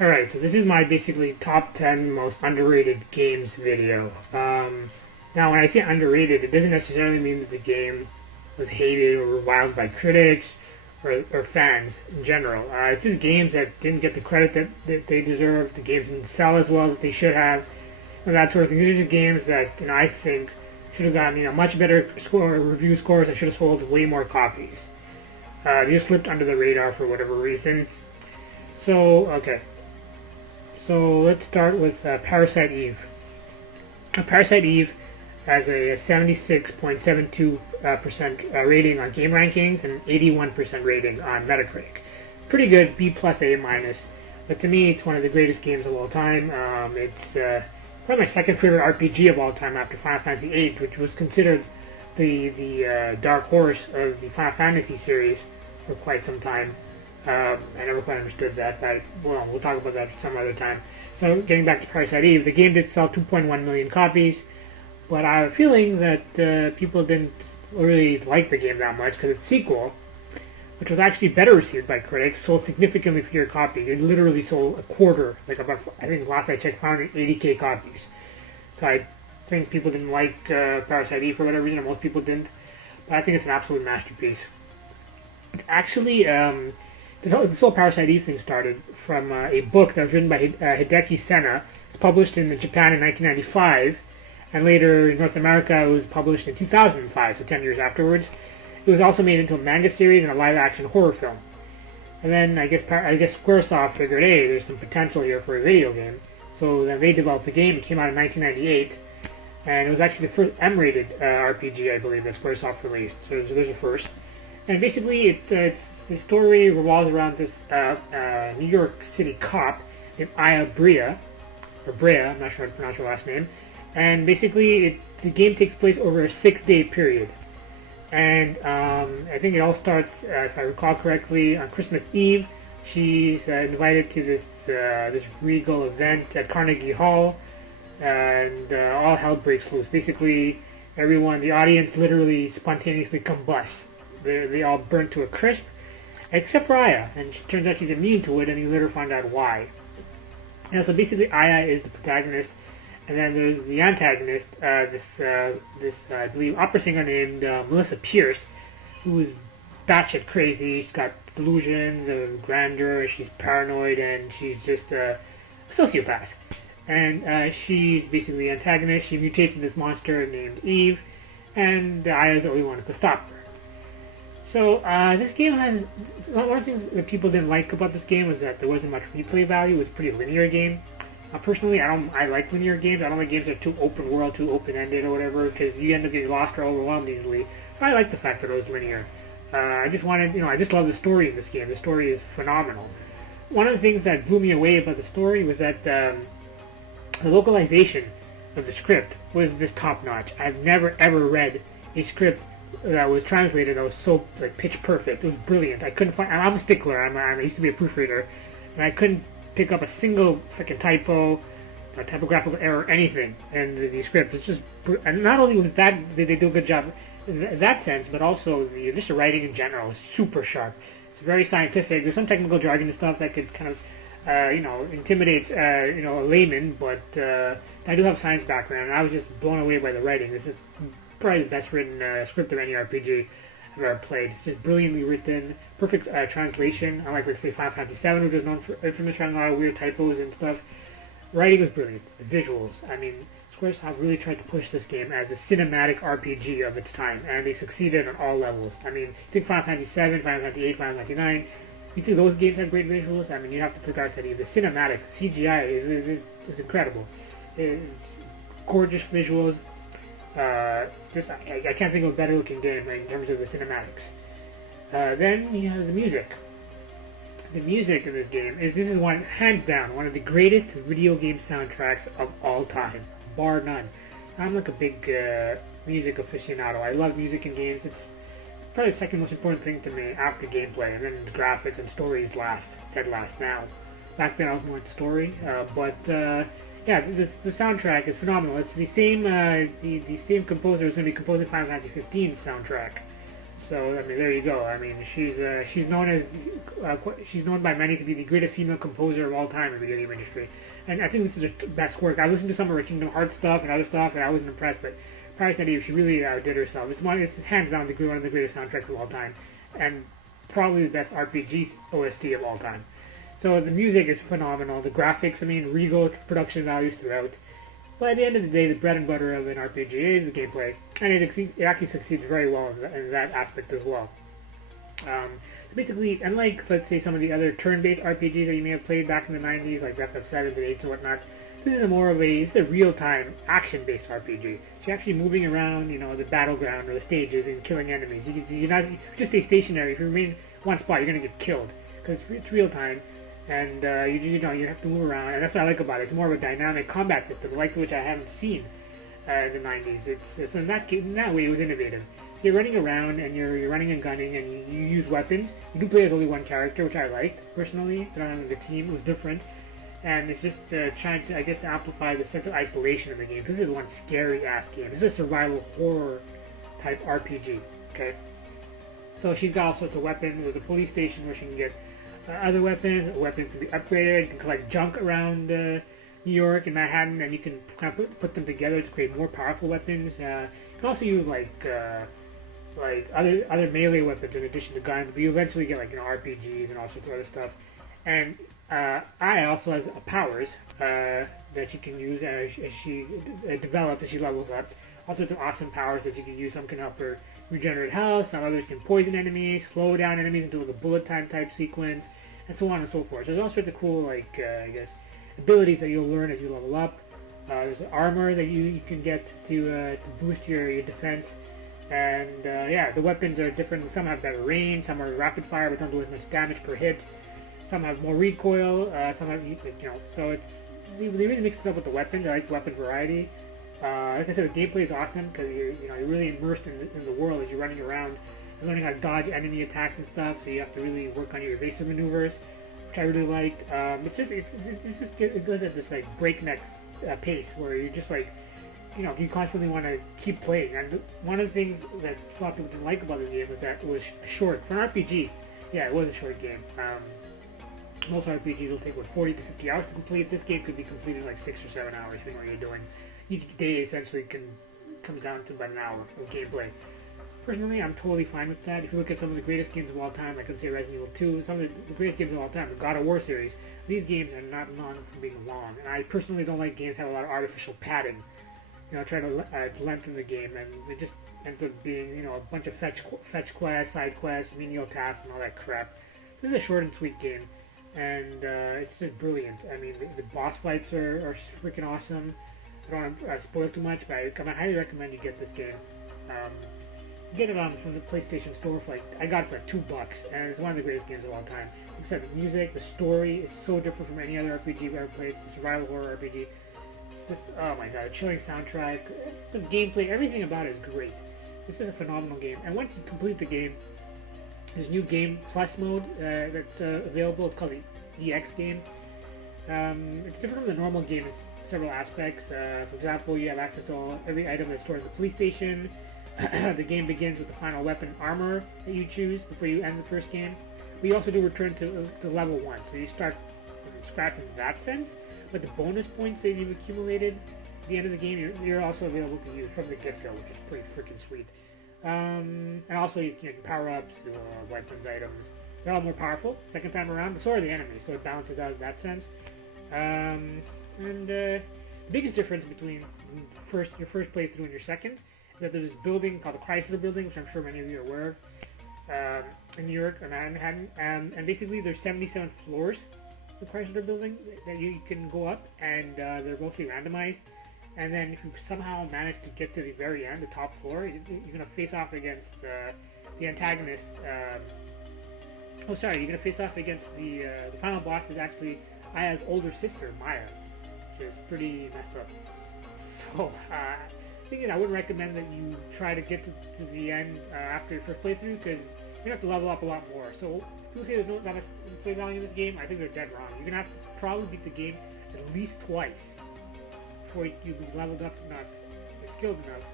Alright, so this is my basically top 10 most underrated games video. Now when I say underrated, it doesn't necessarily mean that the game was hated or reviled by critics or fans in general. It's just games that didn't get the credit that they deserved, the games didn't sell as well as they should have, and that sort of thing. These are just games that I think should have gotten much better review scores and should have sold way more copies. They just slipped under the radar for whatever reason. So, okay. So let's start with Parasite Eve. Parasite Eve has a 76.72% rating on Game Rankings and 81% rating on Metacritic. Pretty good, B+, A-. But to me, it's one of the greatest games of all time. It's probably my second favorite RPG of all time after Final Fantasy VIII, which was considered the dark horse of the Final Fantasy series for quite some time. I never quite understood that, but well, we'll talk about that some other time. So getting back to Parasite Eve, the game did sell 2.1 million copies, but I have a feeling that people didn't really like the game that much because its sequel, which was actually better received by critics, sold significantly fewer copies. It literally sold a quarter, like about, I think last I checked, 480,000 copies. So I think people didn't like Parasite Eve for whatever reason, or most people didn't, but I think it's an absolute masterpiece. It's actually... This whole Parasite Eve thing started from a book that was written by Hideki Senna. It's published in Japan in 1995, and later in North America it was published in 2005, so 10 years afterwards. It was also made into a manga series and a live-action horror film. And then I guess Squaresoft figured, hey, there's some potential here for a video game. So then they developed the game. It came out in 1998, and it was actually the first M-rated RPG, I believe, that Squaresoft released. So there's a first. And basically, the story revolves around this New York City cop named Aya Brea, I'm not sure how to pronounce her last name. And basically, the game takes place over a 6-day period. And I think it all starts, if I recall correctly, on Christmas Eve. She's invited to this regal event at Carnegie Hall, and all hell breaks loose. Basically, the audience literally spontaneously combusts. They all burn to a crisp, except for Aya, and it turns out she's immune to it, and you later find out why. So basically Aya is the protagonist, and then there's the antagonist, this I believe opera singer named Melissa Pierce, who is batshit crazy. She's got delusions of grandeur, she's paranoid, and she's just a sociopath. And she's basically the antagonist. She mutates into this monster named Eve, and Aya's the only one who can stop her. So this game has, one of the things that people didn't like about this game was that there wasn't much replay value. It was a pretty linear game. Personally, I like linear games. I don't like games that are too open world, too open-ended or whatever, because you end up getting lost or overwhelmed easily. So I like the fact that it was linear. I just love the story in this game. The story is phenomenal. One of the things that blew me away about the story was that the localization of the script was just top-notch. I've never ever read a script that was translated that was so pitch perfect. It was brilliant. I couldn't find. I'm a stickler. I used to be a proofreader, and I couldn't pick up a single freaking typo, a typographical error, anything in the script. It's just, and not only was that did they do a good job in that sense, but also just the writing in general is super sharp. It's very scientific. There's some technical jargon and stuff that could kind of intimidate a layman, but I do have a science background, and I was just blown away by the writing. This is probably the best written script of any RPG I've ever played. It's just brilliantly written, perfect translation. Unlike, let's say, Final Fantasy VII, which is known for infamous for having a lot of weird typos and stuff. Writing was brilliant. The visuals, Squaresoft really tried to push this game as a cinematic RPG of its time, and they succeeded on all levels. Think Final Fantasy VII, Final Fantasy VIII, Final Fantasy IX. You think those games had great visuals? You have to pick out that the cinematics, CGI is incredible. It's gorgeous visuals. I can't think of a better looking game in terms of the cinematics. Then you have the music. The music in this game is hands down one of the greatest video game soundtracks of all time, bar none. I'm like a big music aficionado. I love music in games. It's probably the second most important thing to me after gameplay, and then graphics and stories dead last now. Back then I was more into story, but yeah, the soundtrack is phenomenal. It's the same composer who's going to be composing Final Fantasy 15's soundtrack. So I mean, there you go. I mean, she's known as she's known by many to be the greatest female composer of all time in the video game industry, and I think this is her best work. I listened to some of her Kingdom Hearts stuff and other stuff, and I wasn't impressed. But Parasite Eve, she really outdid herself. It's hands down one of the greatest soundtracks of all time, and probably the best RPG OST of all time. So the music is phenomenal. The graphics, I mean, regal production values throughout. But at the end of the day, the bread and butter of an RPG is the gameplay, and it actually succeeds very well in that aspect as well. So basically, unlike, let's say, some of the other turn-based RPGs that you may have played back in the 90s, like FF7 and 8 and whatnot, this is a real-time, action-based RPG. So you're actually moving around, you know, the battleground or the stages and killing enemies. You just stay stationary. If you remain one spot, you're going to get killed, because it's real-time. And you have to move around, and that's what I like about it. It's more of a dynamic combat system, the likes of which I haven't seen in the 90s. So in that way, it was innovative. So you're running around, and you're running and gunning, and you use weapons. You do play as only one character, which I liked personally. The team was different, and it's just trying to, I guess, to amplify the sense of isolation in the game. This is one scary ass game. This is a survival horror type RPG. Okay, so she's got all sorts of weapons. There's a police station where she can get other weapons. Weapons can be upgraded. You can collect junk around New York and Manhattan, and you can kind of put them together to create more powerful weapons. You can also use like other melee weapons in addition to guns. But you eventually get like RPGs and all sorts of other stuff. And Aya also has powers that she can use as she develops, as she levels up. All sorts of awesome powers that she can use. Some can help her regenerate health, some others can poison enemies, slow down enemies into like a bullet time type sequence, and so on and so forth. So there's all sorts of cool, like, I guess, abilities that you'll learn as you level up. There's armor that you can get to boost your defense. And yeah, the weapons are different. Some have better range, some are rapid fire but don't do as much damage per hit. Some have more recoil, some have, so they really mixed it up with the weapons. I like the weapon variety. Like I said, the gameplay is awesome because you're really immersed in the world as you're running around. You're learning how to dodge enemy attacks and stuff, so you have to really work on your evasive maneuvers, which I really liked. It goes at this like breakneck pace where you're just like, you constantly want to keep playing. And one of the things that a lot of people didn't like about this game was that it was short. For an RPG, yeah, it was a short game. Most RPGs will take 40 to 50 hours to complete. This game could be completed in like 6 or 7 hours, depending on what you're doing. Each day essentially comes down to about an hour of gameplay. Personally, I'm totally fine with that. If you look at some of the greatest games of all time, I could say Resident Evil 2, some of the greatest games of all time, the God of War series, these games are not known for being long. And I personally don't like games that have a lot of artificial padding. Try to lengthen the game, and it just ends up being, a bunch of fetch quests, side quests, menial tasks, and all that crap. This is a short and sweet game, and it's just brilliant. I mean, the boss fights are freaking awesome. I don't want to spoil too much, but I highly recommend you get this game. You get it from the PlayStation Store for I got it for $2, and it's one of the greatest games of all time. Except the music, the story is so different from any other RPG I've ever played. It's a survival horror RPG. It's just, oh my god, a chilling soundtrack, the gameplay, everything about it is great. This is a phenomenal game, and once you complete the game, there's a new Game Plus mode that's available. It's called the EX game. It's different from the normal game in several aspects. For example, you have access to every item that's stored in the police station. The game begins with the final weapon armor that you choose before you end the first game. But you also do return to level 1, so you start from scratch in that sense. But the bonus points that you've accumulated at the end of the game, you're also available to use from the get-go, which is pretty freaking sweet. And also you can power-ups, weapons, items. They're all more powerful second time around, but so are the enemies, so it balances out in that sense. The biggest difference between your first playthrough and your second is that there's this building called the Chrysler Building, which I'm sure many of you are aware of, in New York or Manhattan, and basically there's 77 floors of the Chrysler Building that you can go up, and they're mostly randomized. And then if you somehow manage to get to the very end, the top floor, you're going to face off against the antagonist. You're going to face off against the final boss is actually Aya's older sister, Maya, which is pretty messed up. So, I wouldn't recommend that you try to get to the end after your first playthrough, because you're going to have to level up a lot more. So, people say there's not much play value in this game. I think they're dead wrong. You're going to have to probably beat the game at least twice before you be leveled up enough, skilled enough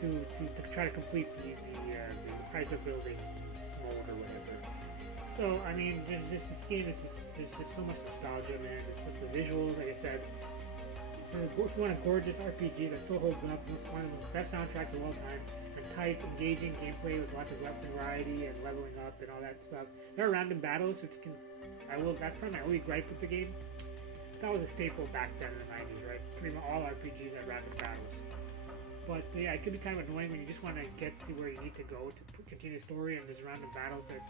to try to complete the price of building small or whatever. So, I mean, this game is there's just so much nostalgia, man. It's just the visuals, like I said. If you want a gorgeous RPG that still holds up, one of the best soundtracks of all time, and tight, engaging gameplay with lots of weapon variety and leveling up and all that stuff. There are random battles, which that's probably my only gripe with the game. That was a staple back then in the 90s, right? Pretty much all RPGs had random battles. But yeah, it can be kind of annoying when you just want to get to where you need to go to continue the story, and there's random battles that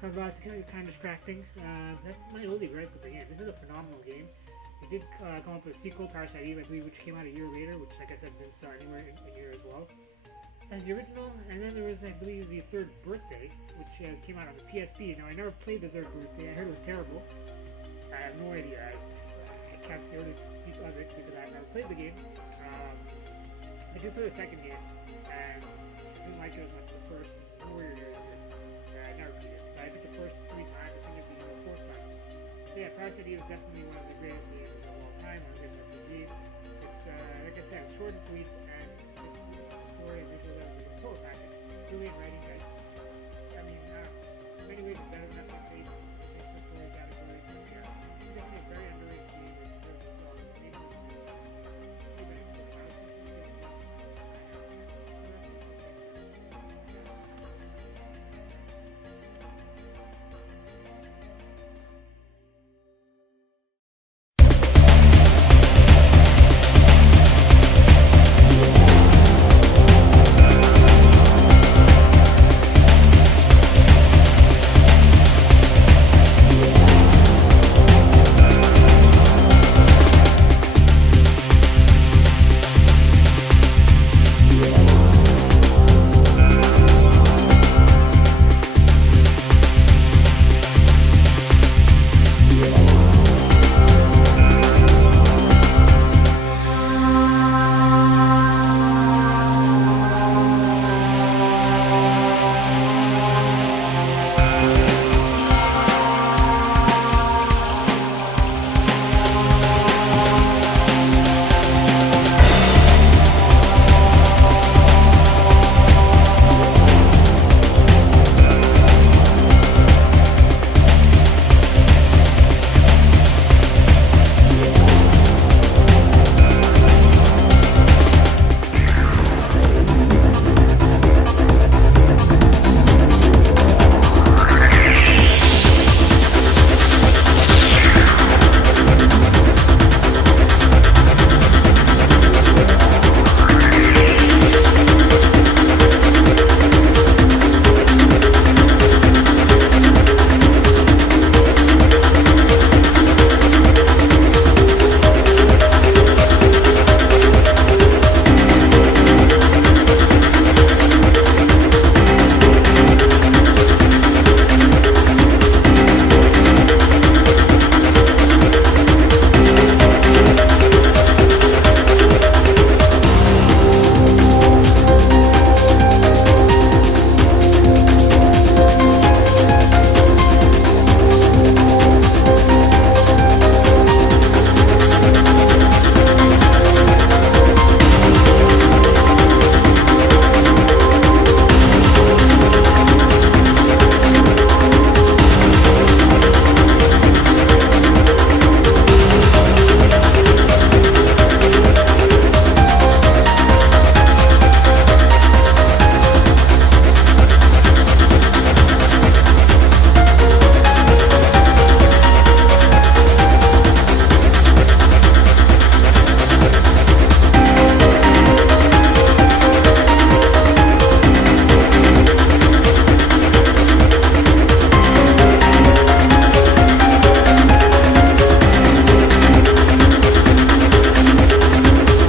come about. It's kind of distracting. That's my only gripe with the game. This is a phenomenal game. They did come up with a sequel, Parasite Eve, I believe, which came out a year later, which, like I said, didn't sell anywhere in here as well as the original. And then there was, I believe, the third birthday, which came out on the PSP. Now, I never played the third birthday. I heard it was terrible. I have no idea. I can't say really speak of it because I never played the game. I did play the second game, and didn't like it as much as the first. It's more weird. I never beat it. But I did the first 3 times. I think it'd be the 4th time. So yeah, Parasite Eve is definitely one of the greatest games of all time. One of the greatest RPGs. It's, like I said, short and sweet, and the story, visual, everything, the total package. Brilliant writing, guys. I mean, in many ways it's better than FF8.